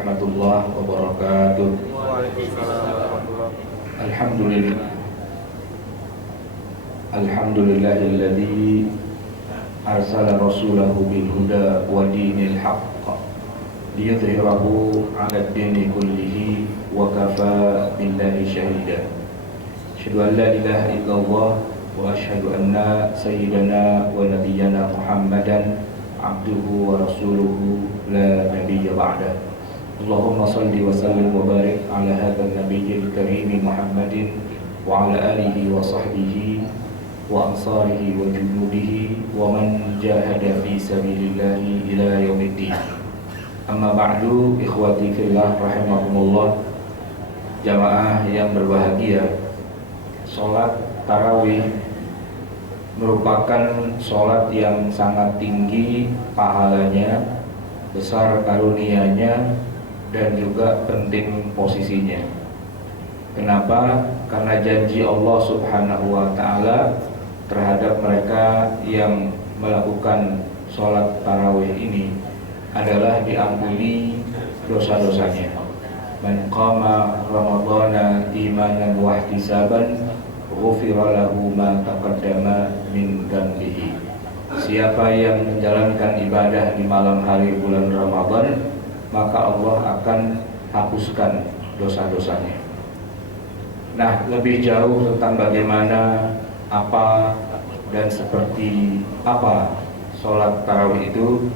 Warahmatullahi wabarakatuh. Waalaikumsalam warahmatullahi. Alhamdulillah. Alhamdulillahilladzi arsala rasulahu bil huda wa dinil haqq liyudhhirahu 'ala ad-dini kullihi wa kafa billahi shahida. Asyhadu an la ilaha illallah wa asyhadu anna sayyidana wa nabiyyana Muhammadan abduhu wa rasuluhu la nabiyya ba'da. Allahumma salli wa sallim wa barik ala hadzal nabiyil karim Muhammadin wa ala alihi wa sahbihi wa ansarihi wa junudihi wa man jahada fi sabilillahi ila yaumiddin. Amma ba'du, ikhwati fillah rahimakumullah. Jamaah yang berbahagia, salat tarawih merupakan salat yang sangat tinggi pahalanya, besar karunia-Nya, dan juga penting posisinya. Kenapa? Karena janji Allah Subhanahu wa Ta'ala terhadap mereka yang melakukan sholat tarawih ini adalah diampuni dosa-dosanya. Man qama ramadhana imanan wa ihtisaban ghufira lahu ma taqaddama min dhanbihi. Siapa yang menjalankan ibadah di malam hari bulan Ramadan, maka Allah akan hapuskan dosa-dosanya. Nah, lebih jauh tentang bagaimana, apa, dan seperti apa sholat tarawih itu,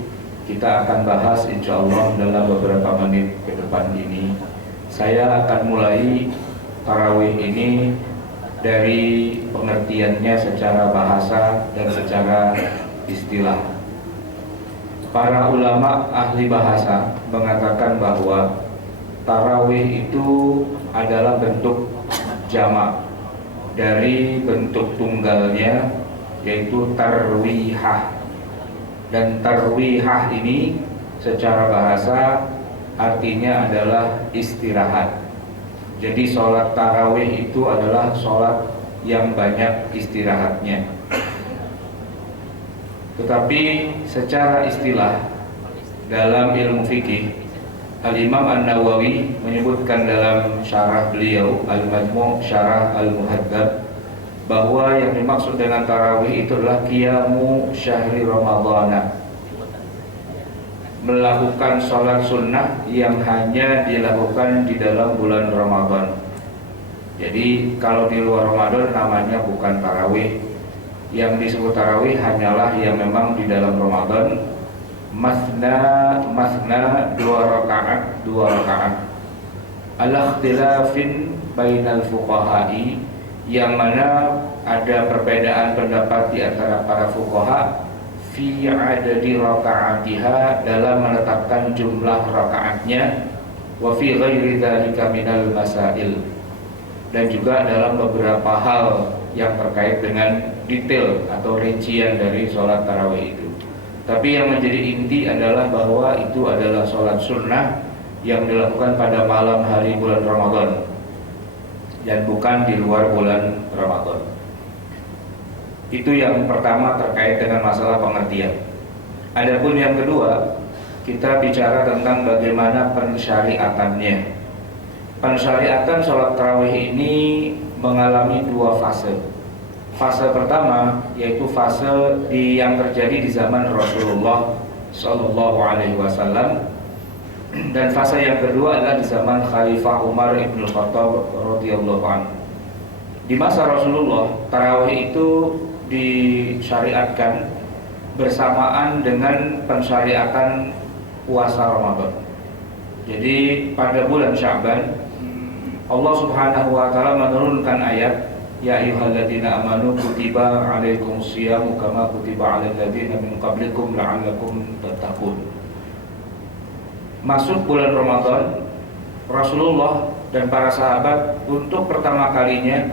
kita akan bahas insya Allah dalam beberapa menit ke depan ini. Saya akan mulai tarawih ini dari pengertiannya secara bahasa dan secara istilah. Para ulama ahli bahasa mengatakan bahwa tarawih itu adalah bentuk jamak dari bentuk tunggalnya, yaitu tarwihah. Dan tarwihah ini secara bahasa artinya adalah istirahat. Jadi sholat tarawih itu adalah sholat yang banyak istirahatnya. Tetapi secara istilah dalam ilmu fikih, Al-Imam An-Nawawi menyebutkan dalam syarah beliau Al-Majmu' Syarah Al-Muhadzab bahwa yang dimaksud dengan tarawih itu adalah qiyamu syahri Ramadhana, melakukan sholat sunnah yang hanya dilakukan di dalam bulan Ramadan. Jadi kalau di luar Ramadan namanya bukan tarawih. Yang disebut tarawih hanyalah yang memang di dalam Ramadan, masna dua rakaat ala ikhtilafin bainal fuqaha'i, yang mana ada perbedaan pendapat di antara para fuqaha fi adadi rakaatiha, dalam menetapkan jumlah rakaatnya, wa fi ghairi dzalika minal masail, dan juga dalam beberapa hal yang terkait dengan detail atau rincian dari sholat tarawih itu. Tapi yang menjadi inti adalah bahwa itu adalah sholat sunnah yang dilakukan pada malam hari bulan Ramadan dan bukan di luar bulan Ramadan. Itu yang pertama terkait dengan masalah pengertian. Adapun yang kedua, kita bicara tentang bagaimana pensyariatannya. Pensyariatan sholat tarawih ini mengalami dua fase. Fase pertama yaitu fase yang terjadi di zaman Rasulullah Shallallahu Alaihi Wasallam, dan fase yang kedua adalah di zaman Khalifah Umar ibn Khattab radhiyallahu anhu. Di masa Rasulullah, tarawih itu disyariatkan bersamaan dengan pensyariatan puasa Ramadan. Jadi pada bulan Sya'ban, Allah Subhanahu wa Ta'ala menurunkan ayat, ya ayyuhalladzina amanu kutiba alaikumus syiyamu kama kutiba alal ladzina min qablikum la'allakum tattaqun. Masuk bulan Ramadan, Rasulullah dan para sahabat untuk pertama kalinya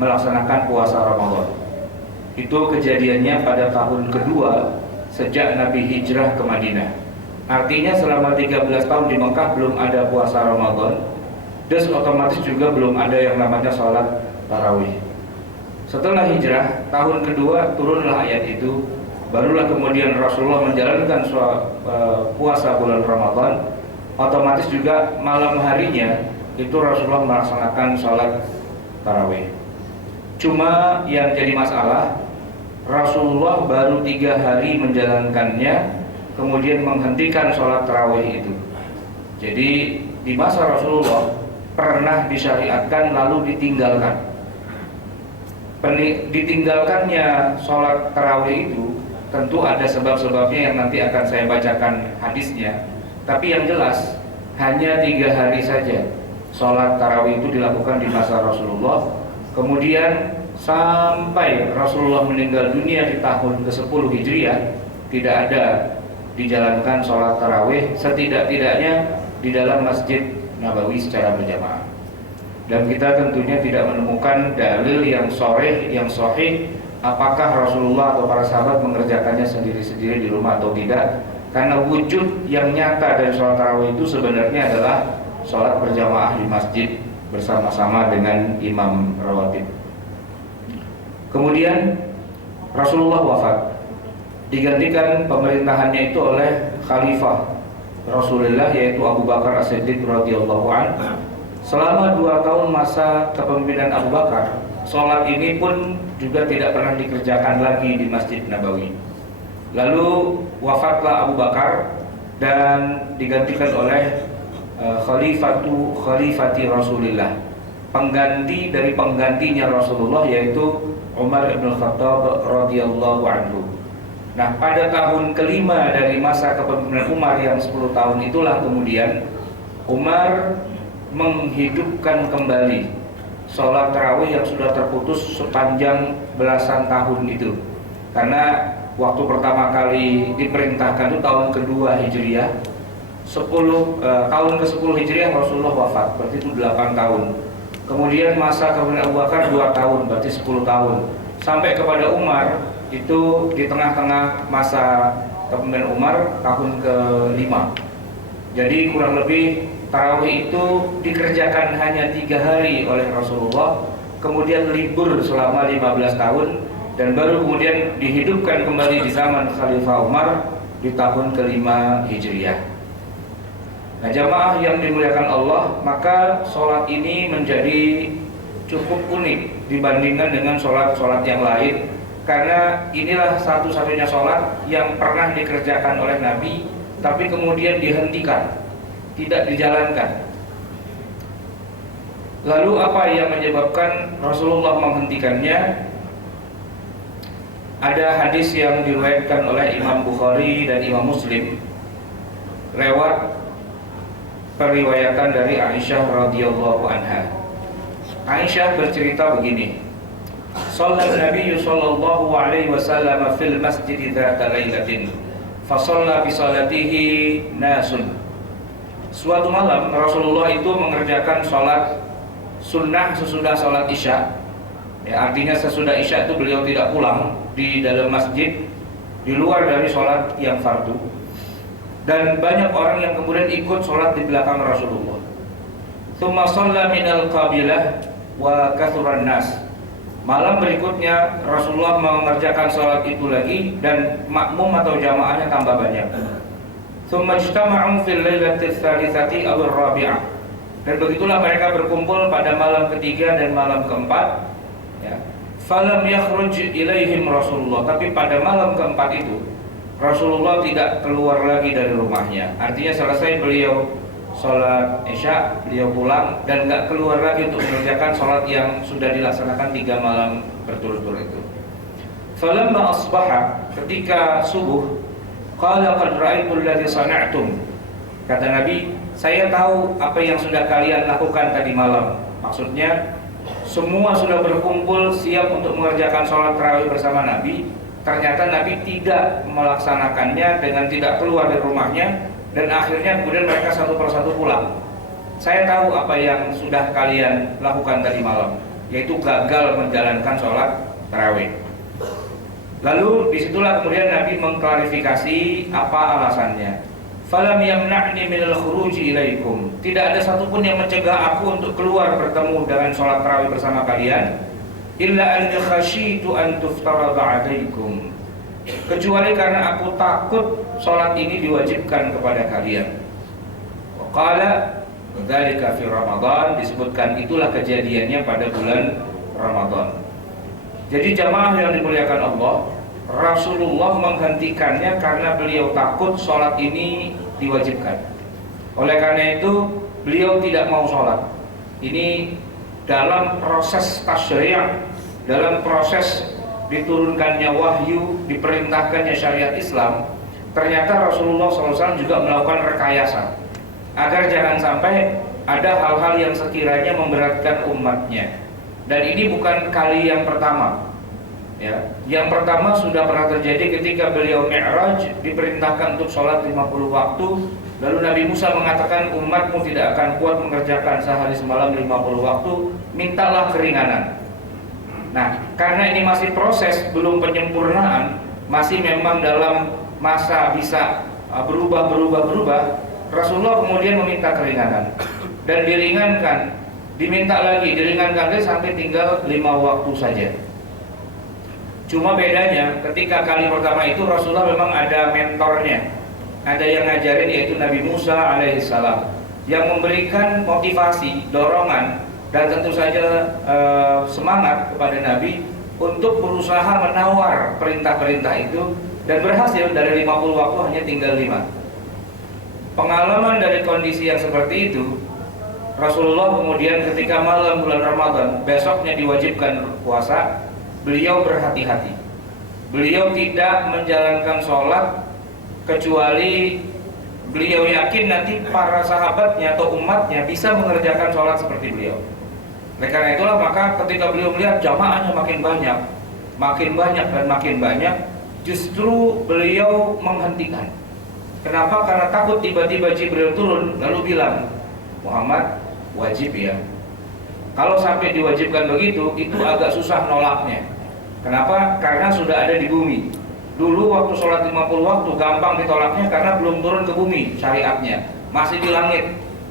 melaksanakan puasa Ramadan. Itu kejadiannya pada tahun kedua sejak Nabi hijrah ke Madinah. Artinya selama 13 tahun di Mekah belum ada puasa Ramadan, dan otomatis juga belum ada yang namanya sholat tarawih. Setelah hijrah, tahun kedua turunlah ayat itu, barulah kemudian Rasulullah menjalankan puasa bulan Ramadan otomatis juga malam harinya itu Rasulullah melaksanakan sholat tarawih. Cuma yang jadi masalah, Rasulullah baru 3 hari menjalankannya, kemudian menghentikan sholat tarawih itu. Jadi di masa Rasulullah pernah disyariatkan lalu ditinggalkan. Ditinggalkannya sholat tarawih itu tentu ada sebab-sebabnya yang nanti akan saya bacakan hadisnya. Tapi yang jelas hanya 3 hari saja sholat tarawih itu dilakukan di masa Rasulullah. Kemudian sampai Rasulullah meninggal dunia di tahun ke-10 Hijriah tidak ada dijalankan sholat tarawih setidak-tidaknya di dalam Masjid Nabawi secara berjamaah. Dan kita tentunya tidak menemukan dalil yang sahih apakah Rasulullah atau para sahabat mengerjakannya sendiri-sendiri di rumah atau tidak. Karena wujud yang nyata dari sholat tarawih itu sebenarnya adalah sholat berjamaah di masjid bersama-sama dengan imam rawatib. Kemudian Rasulullah wafat, digantikan pemerintahannya itu oleh Khalifah Rasulullah yaitu Abu Bakar As-Siddiq radhiyallahu anhu. Selama 2 tahun masa kepemimpinan Abu Bakar, sholat ini pun juga tidak pernah dikerjakan lagi di Masjid Nabawi. Lalu wafatlah Abu Bakar dan digantikan oleh Khalifati Rasulullah, pengganti dari penggantinya Rasulullah yaitu Umar ibn Khattab radhiyallahu anhu. Nah, pada tahun kelima dari masa kepemimpinan Umar yang 10 tahun itulah kemudian Umar menghidupkan kembali sholat tarawih yang sudah terputus sepanjang belasan tahun itu. Karena waktu pertama kali diperintahkan itu tahun kedua Hijriah, tahun ke-10 Hijriah Rasulullah wafat, berarti itu 8 tahun. Kemudian masa kepemimpinan Abu Bakar 2 tahun, berarti 10 tahun. Sampai kepada Umar, itu di tengah-tengah masa kepemimpinan Umar tahun ke-5. Jadi kurang lebih tarawih itu dikerjakan hanya 3 hari oleh Rasulullah, kemudian libur selama 15 tahun, dan baru kemudian dihidupkan kembali di zaman Khalifah Umar di tahun ke-5 Hijriah. Nah, jamaah yang dimuliakan Allah, maka sholat ini menjadi cukup unik dibandingkan dengan sholat-sholat yang lain, karena inilah satu-satunya sholat yang pernah dikerjakan oleh Nabi tapi kemudian dihentikan, tidak dijalankan. Lalu apa yang menyebabkan Rasulullah menghentikannya? Ada hadis yang diriwayatkan oleh Imam Bukhari dan Imam Muslim lewat periwayatan dari Aisyah radhiyallahu anha. Aisyah bercerita begini, "Shalla Nabi sallallahu alaihi wasallam fil masjid dzata lailatin, fa shalla bi salatihi nasun." Suatu malam Rasulullah itu mengerjakan sholat sunnah sesudah sholat Isya. Ya, artinya sesudah Isya itu beliau tidak pulang di dalam masjid, di luar dari sholat yang fardu. Dan banyak orang yang kemudian ikut sholat di belakang Rasulullah. Tsumma shalla minal qabilah wa kathuran nas. Malam berikutnya Rasulullah mengerjakan sholat itu lagi dan makmum atau jamaahnya tambah banyak. Tsumma ijtama'u fil lailatis tsalitsati aw ar-rabi'ah. Dan begitulah mereka berkumpul pada malam ketiga dan malam keempat. Ya. Falam yakhruj ilaihim Rasulullah. Tapi pada malam keempat itu Rasulullah tidak keluar lagi dari rumahnya. Artinya selesai beliau sholat Isya, beliau pulang dan nggak keluar lagi untuk mengerjakan sholat yang sudah dilaksanakan 3 malam berturut-turut itu. Falamma asbaha, ketika subuh, qala qad ra'aitu alladhi sana'tum. Kata Nabi, saya tahu apa yang sudah kalian lakukan tadi malam. Maksudnya semua sudah berkumpul siap untuk mengerjakan sholat tarawih bersama Nabi. Ternyata Nabi tidak melaksanakannya dengan tidak keluar dari rumahnya, dan akhirnya kemudian mereka satu persatu pulang. Saya tahu apa yang sudah kalian lakukan tadi malam, yaitu gagal menjalankan sholat tarawih. Lalu disitulah kemudian Nabi mengklarifikasi apa alasannya. Falam yamna'ni minal khuruji ilaikum. Tidak ada satupun yang mencegah aku untuk keluar bertemu dengan sholat tarawih bersama kalian. Illa an khasyitu an tuftarada 'alaikum. Kecuali karena aku takut sholat ini diwajibkan kepada kalian. Qala dzalika fi Ramadan, disebutkan itulah kejadiannya pada bulan Ramadan. Jadi jamaah yang dimuliakan Allah, Rasulullah menghentikannya karena beliau takut sholat ini diwajibkan. Oleh karena itu beliau tidak mau sholat. Ini dalam proses tasyri', dalam proses diturunkannya wahyu, diperintahkannya syariat Islam. Ternyata Rasulullah SAW juga melakukan rekayasa agar jangan sampai ada hal-hal yang sekiranya memberatkan umatnya. Dan ini bukan kali yang pertama, ya. Yang pertama sudah pernah terjadi ketika beliau Mi'raj, diperintahkan untuk sholat 50 waktu. Lalu Nabi Musa mengatakan, umatmu tidak akan kuat mengerjakan sehari semalam 50 waktu, mintalah keringanan. Nah, karena ini masih proses, belum penyempurnaan, masih memang dalam masa bisa berubah, Rasulullah kemudian meminta keringanan dan diringankan, diminta lagi, diringankan lagi sampai tinggal 5 waktu saja. Cuma bedanya ketika kali pertama itu Rasulullah memang ada mentornya, ada yang ngajarin, yaitu Nabi Musa alaihissalam, yang memberikan motivasi, dorongan, dan tentu saja semangat kepada Nabi untuk berusaha menawar perintah-perintah itu, dan berhasil. Dari 50 waktu hanya tinggal 5. Pengalaman dari kondisi yang seperti itu, Rasulullah kemudian ketika malam bulan Ramadan, besoknya diwajibkan puasa, beliau berhati-hati. Beliau tidak menjalankan sholat kecuali beliau yakin nanti para sahabatnya atau umatnya bisa mengerjakan sholat seperti beliau. Oleh karena itulah maka ketika beliau melihat jamaahnya makin banyak, justru beliau menghentikan. Kenapa? Karena takut tiba-tiba Jibril turun lalu bilang, Muhammad wajib ya. Kalau sampai diwajibkan begitu, itu agak susah nolaknya. Kenapa? Karena sudah ada di bumi. Dulu waktu sholat 50 waktu gampang ditolaknya karena belum turun ke bumi syariatnya, masih di langit.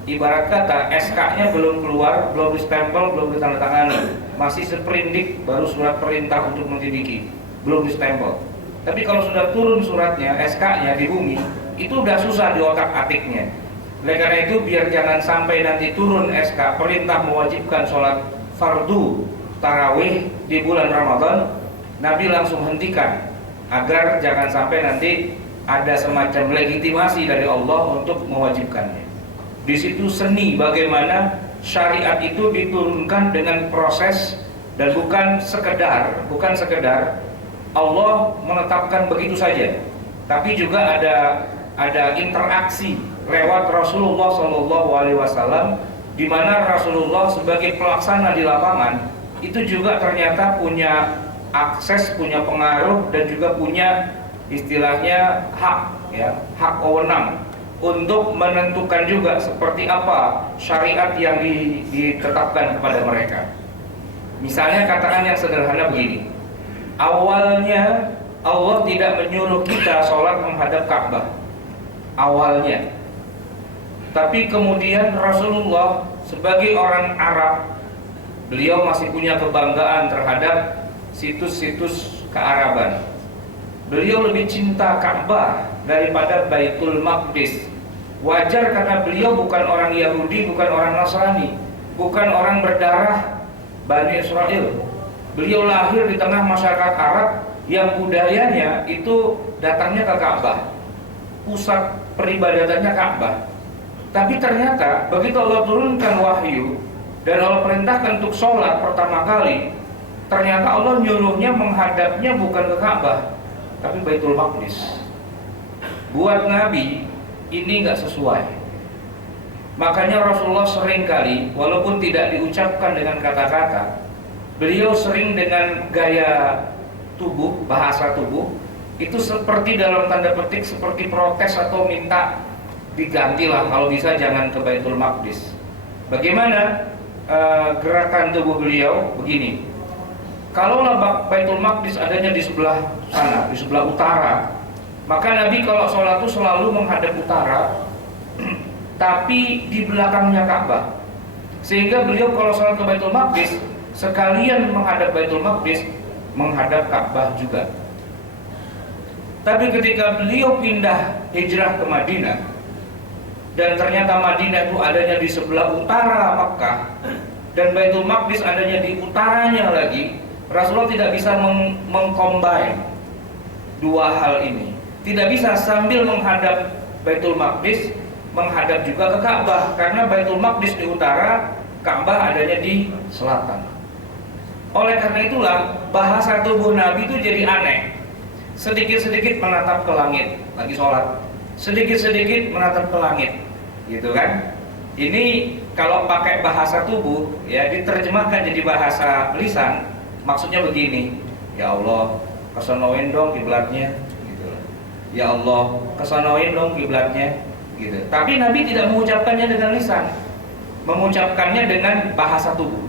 Ibarat kata SK-nya belum keluar, belum distempel, belum ditandatangani, masih seprindik baru surat perintah untuk menjidiki, belum distempel. Tapi kalau sudah turun suratnya, SK-nya di bumi, itu udah susah di otak-atiknya. Oleh karena itu biar jangan sampai nanti turun SK perintah mewajibkan sholat fardu tarawih di bulan Ramadan, Nabi langsung hentikan agar jangan sampai nanti ada semacam legitimasi dari Allah untuk mewajibkannya. Di situ seni bagaimana syariat itu diturunkan dengan proses, dan bukan sekedar Allah menetapkan begitu saja, tapi juga ada interaksi lewat Rasulullah SAW, di mana Rasulullah sebagai pelaksana di lapangan itu juga ternyata punya akses, punya pengaruh, dan juga punya istilahnya hak wewenang untuk menentukan juga seperti apa syariat yang ditetapkan kepada mereka. Misalnya katakan yang sederhana begini, awalnya Allah tidak menyuruh kita sholat menghadap Ka'bah awalnya, tapi kemudian Rasulullah sebagai orang Arab, beliau masih punya kebanggaan terhadap situs-situs kearaban. Beliau lebih cinta Ka'bah daripada Baitul Maqdis. Wajar karena beliau bukan orang Yahudi, bukan orang Nasrani, bukan orang berdarah Bani Israel. Beliau lahir di tengah masyarakat Arab yang budayanya itu datangnya ke Ka'bah, pusat peribadatannya Ka'bah. Tapi ternyata begitu Allah turunkan wahyu dan Allah perintahkan untuk sholat pertama kali, ternyata Allah nyuruhnya menghadapnya bukan ke Ka'bah, tapi Baitul Maqdis. Buat Nabi ini nggak sesuai. Makanya Rasulullah sering kali, walaupun tidak diucapkan dengan kata-kata, beliau sering dengan gaya tubuh, bahasa tubuh, itu seperti dalam tanda petik seperti protes atau minta digantilah, kalau bisa jangan ke Baitul Maqdis. Bagaimana gerakan tubuh beliau? Begini, kalau Baitul Maqdis adanya di sebelah sana, di sebelah utara, maka Nabi kalau sholat itu selalu menghadap utara, tapi di belakangnya Ka'bah. Sehingga beliau kalau sholat ke Baitul Maqdis, sekalian menghadap Baitul Maqdis, menghadap Ka'bah juga. Tapi ketika beliau pindah hijrah ke Madinah, dan ternyata Madinah itu adanya di sebelah utara Mekah dan Baitul Maqdis adanya di utaranya lagi, Rasulullah tidak bisa mengcombine dua hal ini. Tidak bisa sambil menghadap Baitul Maqdis menghadap juga ke Ka'bah, karena Baitul Maqdis di utara, Ka'bah adanya di selatan. Oleh karena itulah bahasa tubuh Nabi itu jadi aneh. Sedikit-sedikit menatap ke langit lagi sholat, sedikit-sedikit menatap ke langit, gitu kan? Ini kalau pakai bahasa tubuh, ya diterjemahkan jadi bahasa lisan, maksudnya begini: ya Allah, kesonoin dong kiblatnya, gitu. Ya Allah, kesonoin dong kiblatnya, gitu. Tapi Nabi tidak mengucapkannya dengan lisan, mengucapkannya dengan bahasa tubuh.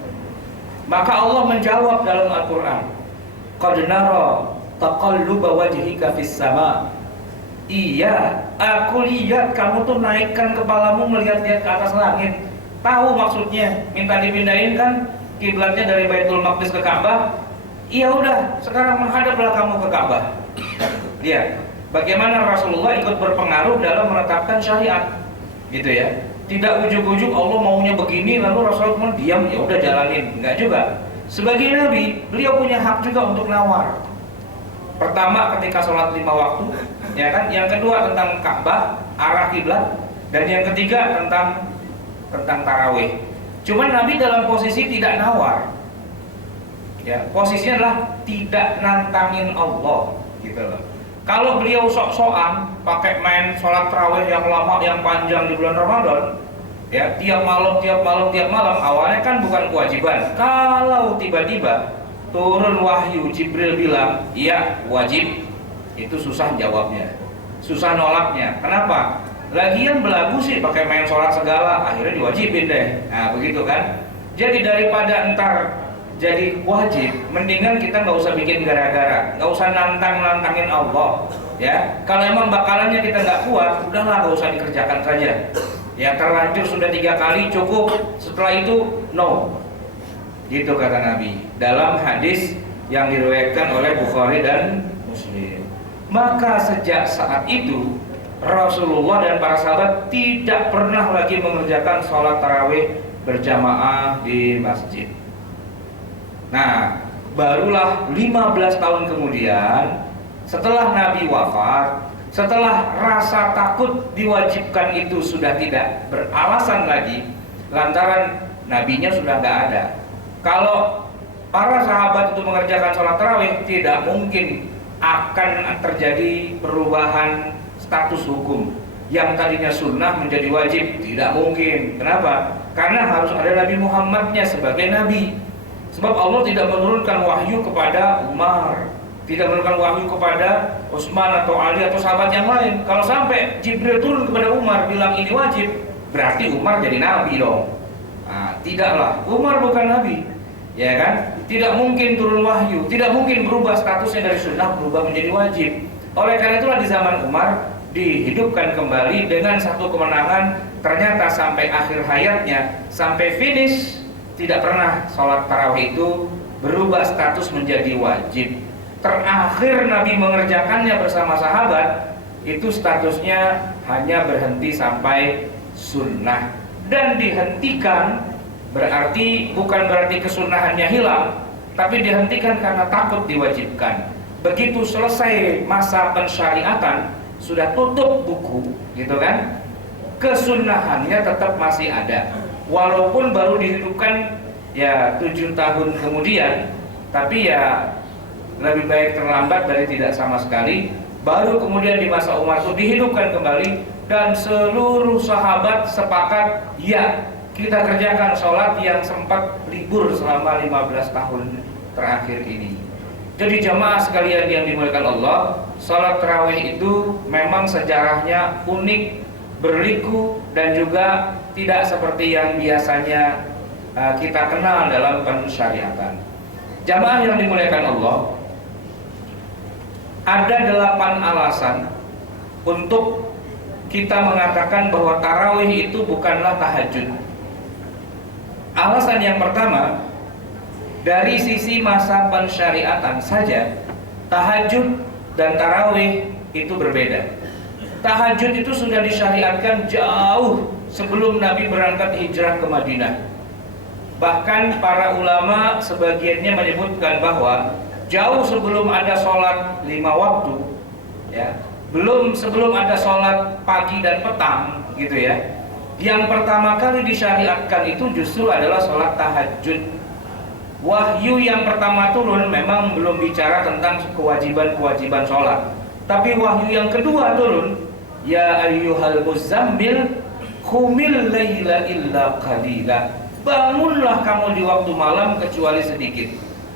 Maka Allah menjawab dalam Al-Quran, qad nara taqalluba wajhika fis sama. Iya, aku lihat kamu tuh naikkan kepalamu melihat-lihat ke atas langit. Tahu maksudnya, minta dipindahin kan kiblatnya dari Baitul Maqdis ke Ka'bah. Iya udah, sekarang menghadaplah kamu ke Ka'bah. Lihat bagaimana Rasulullah ikut berpengaruh dalam menetapkan syariat, gitu ya. Tidak ujuk-ujuk Allah maunya begini lalu Rasulullah pun diam, ya udah jalanin. Enggak juga. Sebagai Nabi, beliau punya hak juga untuk nawar. Pertama ketika sholat 5 waktu, ya kan? Yang kedua tentang Ka'bah, arah kiblat, dan yang ketiga tentang tarawih. Cuman Nabi dalam posisi tidak nawar. Ya, posisinya adalah tidak nantangin Allah, gitu loh. Kalau beliau sok-sokan pakai main sholat tarawih yang lama, yang panjang di bulan Ramadan, ya tiap malam, awalnya kan bukan kewajiban. Kalau tiba-tiba turun wahyu, Jibril bilang, iya wajib, itu susah jawabnya, susah nolaknya. Kenapa? Lagian belagu sih pakai main sholat segala, akhirnya diwajibin deh. Nah begitu kan. Jadi daripada entar jadi wajib, mendingan kita nggak usah bikin gara-gara, nggak usah nantangin Allah. Ya, kalau emang bakalannya kita nggak kuat, udahlah nggak usah dikerjakan saja. Ya terlanjur sudah 3 kali cukup, setelah itu no. Gitu kata Nabi dalam hadis yang diriwayatkan oleh Bukhari dan Muslim. Maka sejak saat itu Rasulullah dan para sahabat tidak pernah lagi mengerjakan sholat tarawih berjamaah di masjid. Nah, barulah 15 tahun kemudian setelah Nabi wafat, setelah rasa takut diwajibkan itu sudah tidak beralasan lagi, lantaran nabinya sudah nggak ada. Kalau para sahabat itu mengerjakan sholat tarawih, tidak mungkin akan terjadi perubahan status hukum. Yang tadinya sunnah menjadi wajib, tidak mungkin. Kenapa? Karena harus ada Nabi Muhammadnya sebagai nabi. Sebab Allah tidak menurunkan wahyu kepada Umar, tidak menurunkan wahyu kepada Utsman atau Ali atau sahabat yang lain. Kalau sampai Jibril turun kepada Umar bilang ini wajib, berarti Umar jadi nabi dong. Nah, tidaklah, Umar bukan nabi. Ya kan? Tidak mungkin turun wahyu, tidak mungkin berubah statusnya dari sunnah berubah menjadi wajib. Oleh karena itulah di zaman Umar dihidupkan kembali dengan satu kemenangan. Ternyata sampai akhir hayatnya, sampai finish, tidak pernah sholat tarawih itu berubah status menjadi wajib. Terakhir Nabi mengerjakannya bersama sahabat, itu statusnya hanya berhenti sampai sunnah. Dan dihentikan bukan berarti kesunahannya hilang, tapi dihentikan karena takut diwajibkan. Begitu selesai masa pensyariatan, sudah tutup buku, gitu kan? Kesunahannya tetap masih ada, walaupun baru dihidupkan ya 7 tahun kemudian, tapi ya lebih baik terlambat dari tidak sama sekali. Baru kemudian di masa Umar itu dihidupkan kembali dan seluruh sahabat sepakat, ya kita kerjakan sholat yang sempat libur selama 15 tahun terakhir ini. Jadi jamaah sekalian yang dimuliakan Allah, sholat tarawih itu memang sejarahnya unik, berliku, dan juga tidak seperti yang biasanya kita kenal dalam pensyariatan. Jamaah yang dimuliakan Allah, ada 8 alasan untuk kita mengatakan bahwa tarawih itu bukanlah tahajud. Alasan yang pertama, dari sisi masa pensyariatan saja, tahajud dan tarawih itu berbeda. Tahajud itu sudah disyariatkan jauh sebelum Nabi berangkat hijrah ke Madinah. Bahkan para ulama sebagiannya menyebutkan bahwa jauh sebelum ada sholat 5 waktu, ya, sebelum ada sholat pagi dan petang, gitu ya. Yang pertama kali disyariatkan itu justru adalah sholat tahajud. Wahyu yang pertama turun memang belum bicara tentang kewajiban-kewajiban sholat, tapi wahyu yang kedua turun, ya ayyuhal muzammil qumil laila illa qalila, bangunlah kamu di waktu malam kecuali sedikit,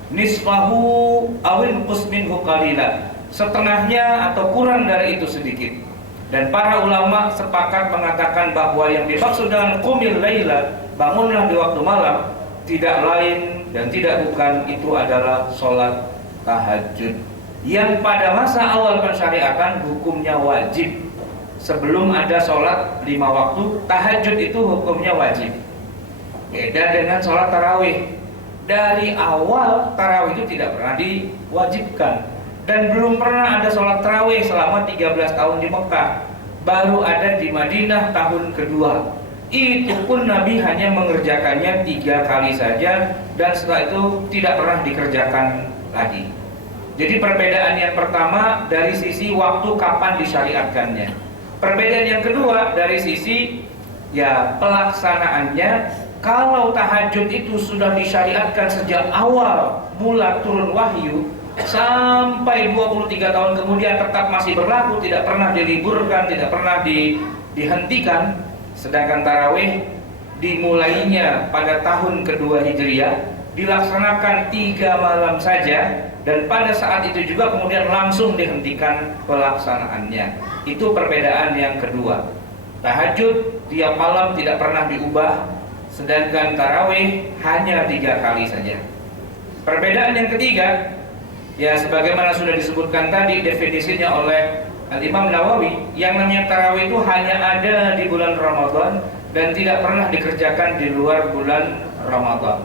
nisfahu awin qusminhu qalila, setengahnya atau kurang dari itu sedikit. Dan para ulama sepakat mengatakan bahwa yang dimaksud dengan qumil laila, bangunlah di waktu malam, tidak lain dan tidak bukan itu adalah sholat tahajud yang pada masa awal pensyariatan hukumnya wajib. Sebelum ada sholat 5 waktu, tahajud itu hukumnya wajib. Beda dengan sholat tarawih. Dari awal tarawih itu tidak pernah diwajibkan, dan belum pernah ada sholat tarawih selama 13 tahun di Mekah. Baru ada di Madinah tahun kedua. Itu pun Nabi hanya mengerjakannya 3 kali saja, dan setelah itu tidak pernah dikerjakan lagi. Jadi perbedaan yang pertama dari sisi waktu kapan disyariatkannya. Perbedaan yang kedua dari sisi ya pelaksanaannya. Kalau tahajud itu sudah disyariatkan sejak awal mula turun wahyu sampai 23 tahun kemudian tetap masih berlaku, tidak pernah diliburkan, tidak pernah dihentikan. Sedangkan tarawih dimulainya pada tahun kedua Hijriah, dilaksanakan 3 malam saja, dan pada saat itu juga kemudian langsung dihentikan pelaksanaannya. Itu perbedaan yang kedua. Tahajud tiap malam tidak pernah diubah, sedangkan tarawih hanya 3 kali saja. Perbedaan yang ketiga, ya sebagaimana sudah disebutkan tadi definisinya oleh Al-Imam Nawawi, yang namanya tarawih itu hanya ada di bulan Ramadan dan tidak pernah dikerjakan di luar bulan Ramadan.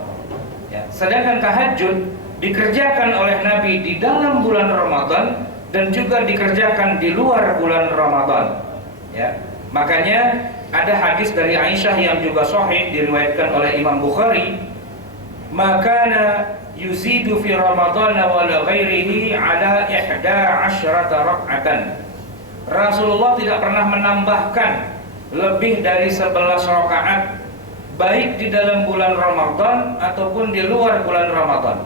Ya. Sedangkan tahajud dikerjakan oleh Nabi di dalam bulan Ramadan dan juga dikerjakan di luar bulan Ramadan. Ya. Makanya ada hadis dari Aisyah yang juga sahih diriwayatkan oleh Imam Bukhari, makana yuzidu fi Ramadan wa la ghairihi ala 11 rak'atan. Rasulullah tidak pernah menambahkan lebih dari 11 rakaat, baik di dalam bulan Ramadan ataupun di luar bulan Ramadan.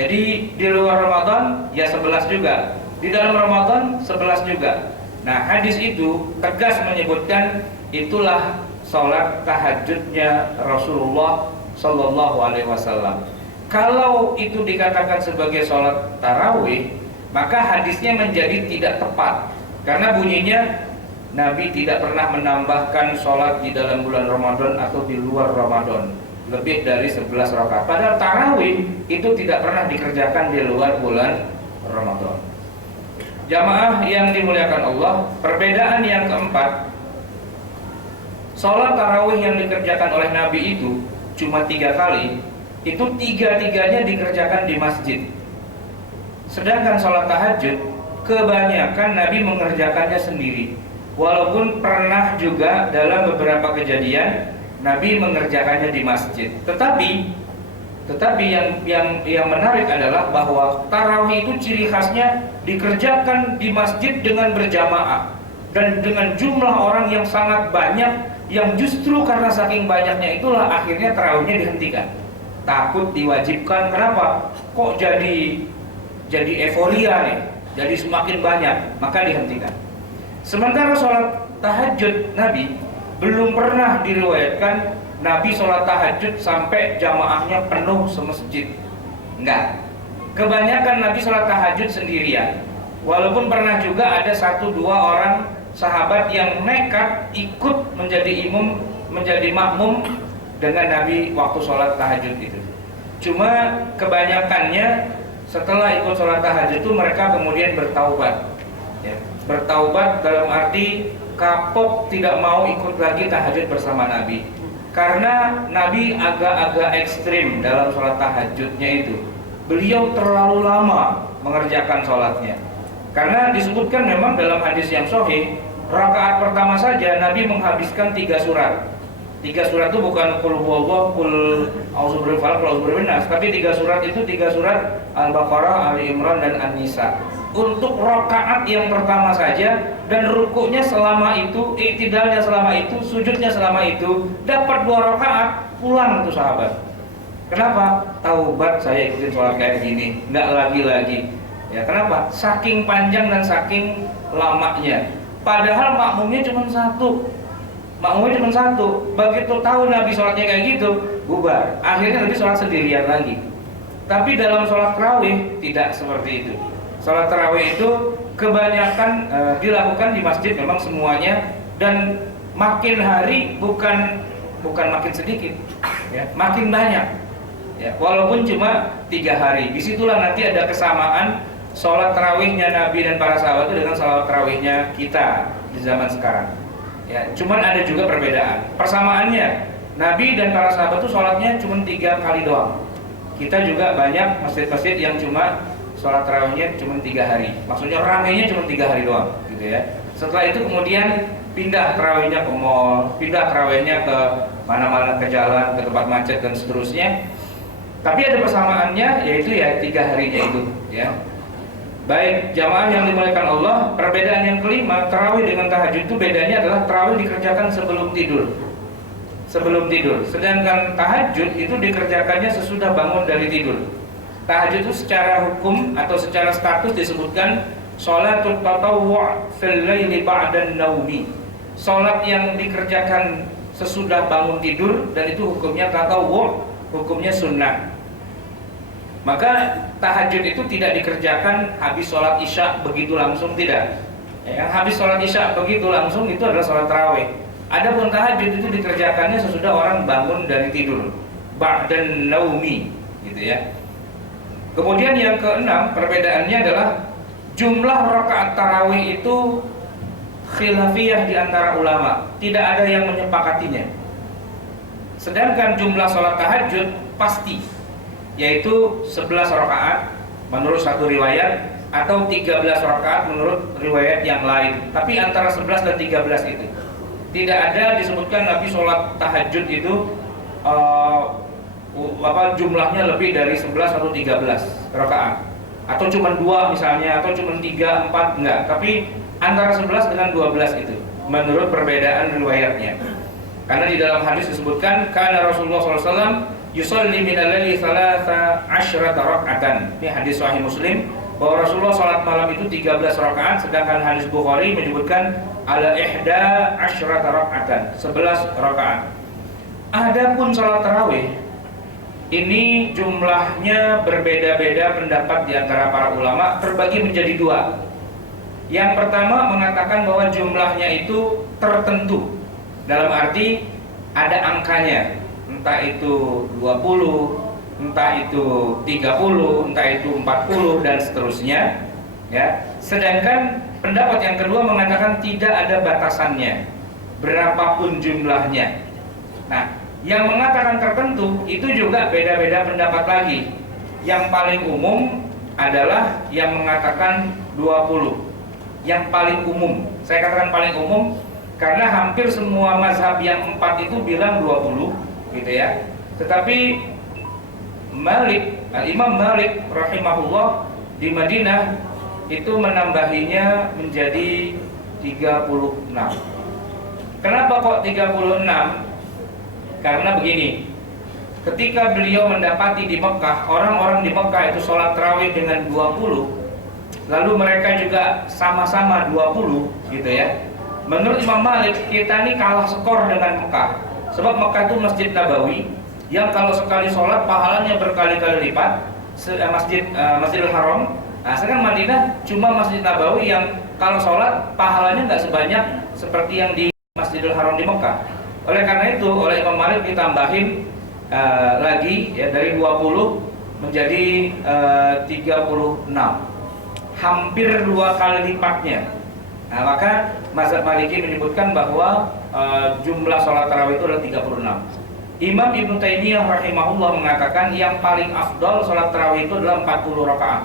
Jadi di luar Ramadan ya 11 juga, di dalam Ramadan 11 juga. Nah, hadis itu tegas menyebutkan itulah sholat tahajudnya Rasulullah Sallallahu Alaihi Wasallam. Kalau itu dikatakan sebagai sholat tarawih, maka hadisnya menjadi tidak tepat, karena bunyinya Nabi tidak pernah menambahkan sholat di dalam bulan Ramadan atau di luar Ramadan lebih dari 11 rakaat. Padahal tarawih itu tidak pernah dikerjakan di luar bulan Ramadan. Jamaah yang dimuliakan Allah, perbedaan yang keempat, sholat tarawih yang dikerjakan oleh Nabi itu cuma 3 kali, itu 3-tiganya dikerjakan di masjid. Sedangkan sholat tahajud kebanyakan Nabi mengerjakannya sendiri. Walaupun pernah juga dalam beberapa kejadian Nabi mengerjakannya di masjid. Tetapi yang menarik adalah bahwa tarawih itu ciri khasnya dikerjakan di masjid dengan berjamaah dan dengan jumlah orang yang sangat banyak, yang justru karena saking banyaknya itulah akhirnya tarawihnya dihentikan. Takut diwajibkan. Kenapa? Kok jadi euforia nih, jadi semakin banyak, maka dihentikan. Sementara sholat tahajud Nabi belum pernah diriwayatkan Nabi sholat tahajud sampai jamaahnya penuh semasjid. Enggak. Kebanyakan Nabi sholat tahajud sendirian. Walaupun pernah juga ada 1-2 orang sahabat yang nekat ikut menjadi imam, menjadi makmum dengan Nabi waktu sholat tahajud itu. Cuma kebanyakannya setelah ikut sholat tahajud itu mereka kemudian bertaubat. Ya. Bertaubat dalam arti kapok, tidak mau ikut lagi tahajud bersama Nabi. Karena Nabi agak-agak ekstrim dalam sholat tahajudnya itu. Beliau terlalu lama mengerjakan sholatnya. Karena disebutkan memang dalam hadis yang sahih Rakaat pertama saja Nabi menghabiskan 3 surat. 3 surat itu bukan qul huwallahu, qul a'udzu birabbil falaq, qul a'udzu birabbin nas, tapi 3 surat itu 3 surat Al-Baqarah, Ali Imran dan An-Nisa. Untuk rakaat yang pertama saja, dan rukuknya selama itu, iktidalnya selama itu, sujudnya selama itu, dapat 2 rakaat, pulang tuh sahabat. Kenapa? Taubat, saya ikutin sholat kayak gini, nggak lagi-lagi. Ya, kenapa? Saking panjang dan saking lamanya. Padahal makmumnya cuma satu. Begitu tahu Nabi sholatnya kayak gitu, bubar. Akhirnya Nabi sholat sendirian lagi. Tapi dalam sholat tarawih tidak seperti itu. Sholat tarawih itu kebanyakan dilakukan di masjid memang semuanya, dan makin hari bukan makin sedikit, ya, makin banyak. Ya, walaupun cuma 3 hari. Disitulah nanti ada kesamaan sholat tarawihnya Nabi dan para sahabat itu dengan sholat tarawihnya kita di zaman sekarang. Ya, cuman ada juga perbedaan. Persamaannya, Nabi dan para sahabat itu sholatnya cuma 3 kali doang. Kita juga banyak masjid-masjid yang cuma sholat tarawihnya cuma 3 hari. Maksudnya ramainya cuma 3 hari doang, gitu ya. Setelah itu kemudian pindah tarawihnya ke mall, pindah tarawihnya ke mana-mana, ke jalan, ke tempat macet dan seterusnya. Tapi ada persamaannya, yaitu ya 3 harinya itu, ya. Baik jamaah yang dimuliakan Allah, perbedaan yang kelima, tarawih dengan tahajud itu bedanya adalah tarawih dikerjakan sebelum tidur. Sedangkan tahajud itu dikerjakannya sesudah bangun dari tidur. Tahajud itu secara hukum atau secara status disebutkan sholatul tatawwu' fil laili ba'dan naumi. Salat yang dikerjakan sesudah bangun tidur, dan itu hukumnya tatawwu', hukumnya sunnah. Maka tahajud itu tidak dikerjakan habis sholat isya begitu langsung, tidak. Yang habis sholat isya begitu langsung itu adalah sholat tarawih. Adapun tahajud itu dikerjakannya sesudah orang bangun dari tidur, ba'dan naumi, gitu ya. Kemudian yang keenam, perbedaannya adalah jumlah rakaat tarawih itu khilafiyah di antara ulama, tidak ada yang menyepakatinya. Sedangkan jumlah sholat tahajud pasti, yaitu 11 rakaat menurut satu riwayat, atau 13 rakaat menurut riwayat yang lain. Tapi antara 11 dan 13 itu tidak ada disebutkan Nabi sholat tahajud itu jumlahnya lebih dari 11 atau 13 rakaat, atau cuma 2 misalnya, atau cuma 3, 4, enggak. Tapi antara 11 dengan 12 itu menurut perbedaan riwayatnya. Karena di dalam hadis disebutkan kana Rasulullah SAW yusolli minal laili 13 raka'atan. Ini hadis sahih Muslim, bahwa Rasulullah salat malam itu 13 rakaat, sedangkan hadis Bukhari menyebutkan ala 11 raka'atan, 11 rakaat. Adapun salat tarawih ini jumlahnya berbeda-beda pendapat di antara para ulama, terbagi menjadi 2. Yang pertama mengatakan bahwa jumlahnya itu tertentu, dalam arti ada angkanya, entah itu 20, entah itu 30, entah itu 40 dan seterusnya, ya. Sedangkan pendapat yang kedua mengatakan tidak ada batasannya, berapapun jumlahnya. Nah, yang mengatakan tertentu itu juga beda-beda pendapat lagi. Yang paling umum adalah yang mengatakan 20. Yang paling umum, saya katakan paling umum karena hampir semua mazhab yang 4 itu bilang 20, gitu ya. Tetapi Imam Malik rahimahullah di Madinah itu menambahinya menjadi 36. Kenapa kok 36? Karena begini, ketika beliau mendapati di Mekah, orang-orang di Mekah itu sholat tarawih dengan 20, lalu mereka juga sama-sama 20, gitu ya. Menurut Imam Malik, kita ini kalah skor dengan Mekah. Sebab Mekah itu Masjid Nabawi yang kalau sekali sholat pahalanya berkali-kali lipat Masjidil Haram. Nah, sedangkan Madinah cuma Masjid Nabawi yang kalau sholat pahalanya nggak sebanyak seperti yang di Masjidil Haram di Mekah. Oleh karena itu, oleh Imam Malik ditambahin lagi ya, dari 20 menjadi 36, hampir 2 kali lipatnya. Nah, maka mazhab Maliki menyebutkan bahwa jumlah sholat tarawih itu adalah 36. Imam Ibnu Taimiyah rahimahullah mengatakan yang paling afdol sholat tarawih itu adalah 40 rakaat.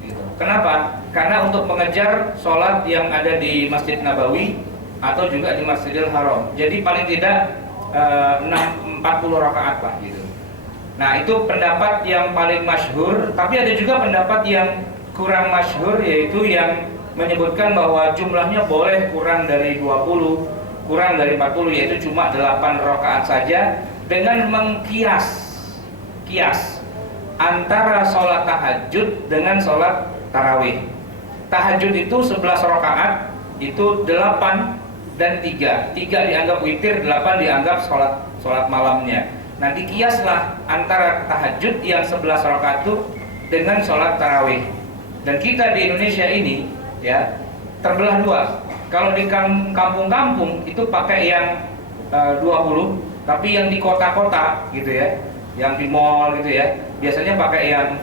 Gitu. Kenapa? Karena untuk mengejar sholat yang ada di Masjid Nabawi atau juga di Masjidil Haram. Jadi paling tidak 40 rakaat lah gitu. Nah, itu pendapat yang paling masyhur, tapi ada juga pendapat yang kurang masyhur, yaitu yang menyebutkan bahwa jumlahnya boleh kurang dari 20, kurang dari 40, yaitu cuma 8 rakaat saja, dengan mengkias antara sholat tahajud dengan sholat tarawih. Tahajud itu 11 rakaat, itu 8 dan 3 dianggap witir, 8 dianggap sholat malamnya. Nah, dikiaslah antara tahajud yang 11 rakaat itu dengan sholat tarawih. Dan kita di Indonesia ini ya terbelah dua. Kalau di kampung-kampung itu pakai yang 20, tapi yang di kota-kota gitu ya, yang di mall gitu ya, biasanya pakai yang